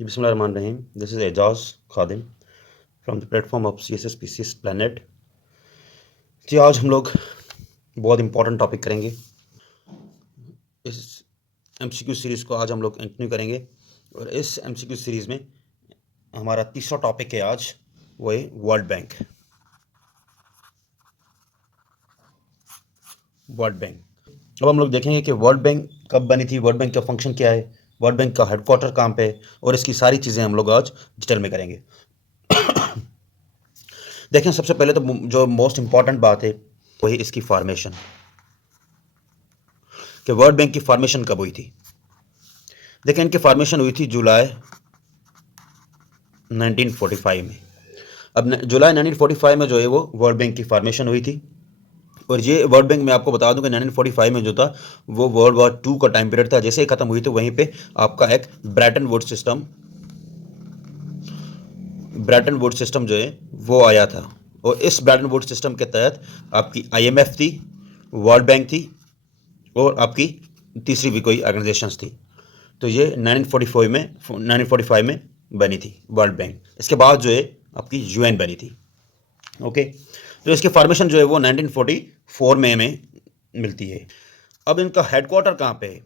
बिस्मिल्लाहिर्रहमानिर्रहीम। This is Ejaz Khadim from the platform of CSS PCS planet. जी आज हम लोग बहुत इंपॉर्टेंट टॉपिक करेंगे। इस MCQ सीरीज़ को आज हम लोग कंटिन्यू करेंगे और इस MCQ सीरीज़ में हमारा तीसरा टॉपिक है आज, वो है वर्ल्ड बैंक। वर्ल्ड बैंक अब हम लोग देखेंगे कि वर्ल्ड बैंक कब बनी थी, वर्ल्ड बैंक का फंक्शन क्या है, वर्ल्ड बैंक का हेडक्वार्टर कहाँ पे है, और इसकी सारी चीज़ें हम लोग आज डिटेल में करेंगे। देखें, सबसे पहले तो जो मोस्ट इंपॉर्टेंट बात है वो है इसकी फॉर्मेशन, कि वर्ल्ड बैंक की फॉर्मेशन कब हुई थी। देखें, इनकी फॉर्मेशन हुई थी जुलाई 1945 में। अब जुलाई 1945 में जो है वो वर्ल्ड बैंक की फॉर्मेशन हुई थी। और ये वर्ल्ड बैंक मैं आपको बता दूं कि 1945 में जो था वो वर्ल्ड वॉर 2 का टाइम पीरियड था। जैसे ही खत्म हुई तो वहीं पे आपका एक ब्रेटन वुड सिस्टम जो है वो आया था। और इस ब्रेटन वुड सिस्टम के तहत आपकी IMF थी, वर्ल्ड बैंक थी और आपकी तीसरी भी कोई ऑर्गेनाइजेशंस थी। तो ये 1945 में बनी थी वर्ल्ड बैंक। इसके बाद जो है आपकी UN बनी थी। ओके, तो इसकी फॉर्मेशन जो है वो 1944 में हमें मिलती है। अब इनका हेडक्वार्टर कहाँ पे है?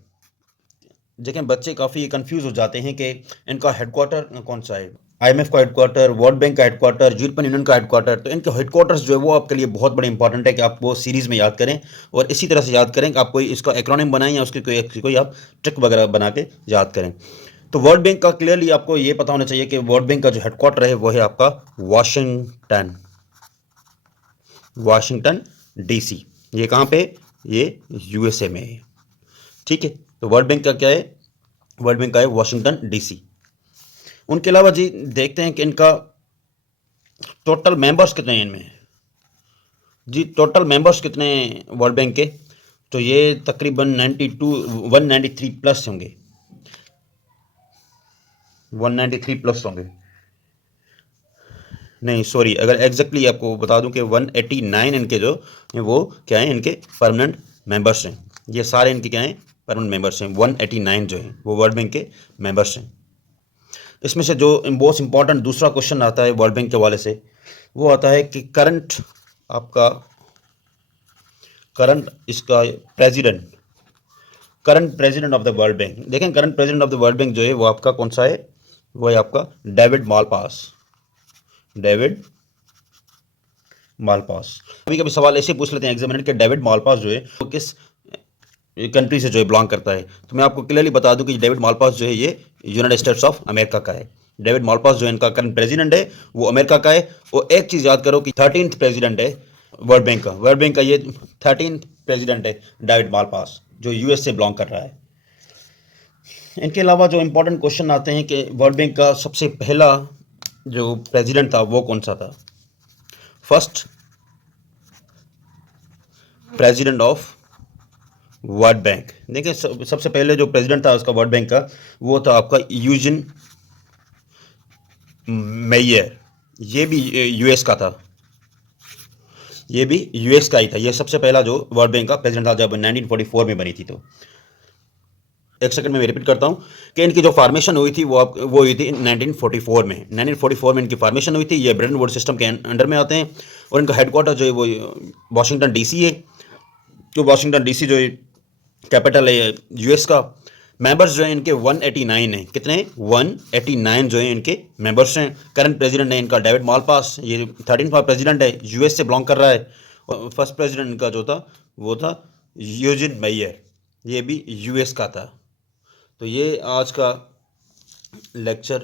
देखें, बच्चे काफ़ी कंफ्यूज हो जाते हैं कि इनका हेडक्वार्टर कौन सा है। IMF का हेडक्वार्टर, वर्ल्ड बैंक का हेडक्वार्टर, यूरोपियन यूनियन का हेडक्वार्टर। तो इनके हेडक्वार्टर्स जो है वो आपके लिए बहुत बड़े इंपॉर्टेंट है कि आप वो सीरीज़ में याद करें और इसी तरह से याद करें कि आप कोई इसका एक्रोनिम बनाएं या उसकी कोई आप ट्रिक वगैरह बना के याद करें। तो वर्ल्ड बैंक का क्लियरली आपको ये पता होना चाहिए कि वर्ल्ड बैंक का जो हेडक्वार्टर है वो है आपका वाशिंगटन DC। ये कहाँ पे? ये USA में है। ठीक है, तो वर्ल्ड बैंक का क्या है? वर्ल्ड बैंक का है वाशिंगटन DC। उनके अलावा जी देखते हैं कि इनका टोटल मेंबर्स कितने हैं इनमें। जी टोटल मेंबर्स कितने हैं वर्ल्ड बैंक के? तो ये तकरीबन 193 प्लस होंगे, 193 प्लस होंगे। नहीं सॉरी, अगर एग्जैक्टली आपको बता दूं कि 189 इनके जो हैं वो क्या हैं, इनके परमानेंट मेंबर्स हैं। ये सारे इनके क्या हैं? परमानेंट मेंबर्स हैं। 189 जो हैं वो वर्ल्ड बैंक के मेंबर्स हैं। इसमें से जो मोस्ट इंपॉर्टेंट दूसरा क्वेश्चन आता है वर्ल्ड बैंक के हवाले से, वो आता है कि करंट इसका current president of the World Bank. देखें, current president of the World Bank जो है वो आपका कौन सा है? वो है आपका डेविड मालपास। कभी कभी सवाल ऐसे पूछ लेते हैं एग्जामिनर के डेविड मालपास जो है वो किस कंट्री से जो है बिलोंग करता है। तो मैं आपको क्लियरली बता दूं कि डेविड मालपास जो है ये यूनाइटेड स्टेट्स ऑफ अमेरिका का है। डेविड मालपास जो है इनका करंट प्रेसिडेंट है वो अमेरिका का है। और एक चीज़ याद करो कि 13th प्रेसिडेंट है वर्ल्ड बैंक का ये 13th प्रेसिडेंट है डेविड मालपास, जो US से बिलोंग कर रहा है। इनके अलावा जो इंपॉर्टेंट क्वेश्चन आते हैं कि वर्ल्ड बैंक का सबसे पहला जो प्रेसिडेंट था वो कौन सा था? First president of world bank. देखिए, सबसे पहले जो प्रेसिडेंट था उसका वर्ल्ड बैंक का वो था आपका यूजिन मेयर। ये भी US का था, ये भी US का ही था। ये सबसे पहला जो वर्ल्ड बैंक का प्रेसिडेंट था जब 1944 में बनी थी। तो एक सेकंड में मैं रिपीट करता हूँ कि इनकी जो फॉर्मेशन हुई थी वो हुई थी 1944 में। 1944 में इनकी फॉर्मेशन हुई थी। ये ब्रेटन वुड सिस्टम के अंडर में आते हैं और इनका हेडक्वार्टर जो है वो वाशिंगटन DC है। तो वाशिंगटन DC जो है कैपिटल है US का। मेंबर्स जो हैं इनके 189 हैं। कितने? 189 जो हैं इनके मेंबर्स हैं। करंट प्रेसिडेंट है इनका डेविड मालपास, ये 13वां प्रेसिडेंट है, US से बिलोंग कर रहा है। और फर्स्ट प्रेसिडेंट इनका जो था वो था यूजिन मेयर, ये भी US का था। तो ये आज का लेक्चर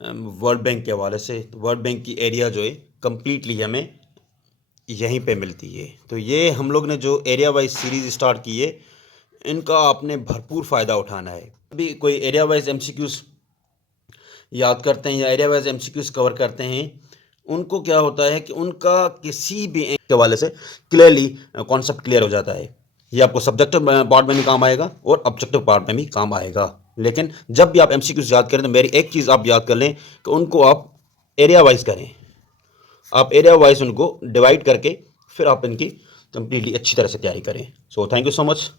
वर्ल्ड बैंक के हवाले से। वर्ल्ड बैंक की एरिया जो है कंप्लीटली हमें यहीं पे मिलती है। तो ये हम लोग ने जो एरिया वाइज सीरीज़ स्टार्ट की है इनका आपने भरपूर फ़ायदा उठाना है। अभी कोई एरिया वाइज MCQs याद करते हैं या एरिया वाइज MCQs कवर करते हैं, उनको क्या होता है कि उनका किसी भी के हवाले से क्लियरली कॉन्सेप्ट क्लियर हो जाता है। ये आपको सब्जेक्टिव पार्ट में भी काम आएगा और ऑब्जेक्टिव पार्ट में भी काम आएगा। लेकिन जब भी आप MCQs याद करें तो मेरी एक चीज़ आप याद कर लें कि उनको आप एरिया वाइज करें। आप एरिया वाइज उनको डिवाइड करके फिर आप इनकी कंप्लीटली अच्छी तरह से तैयारी करें। So thank you so much.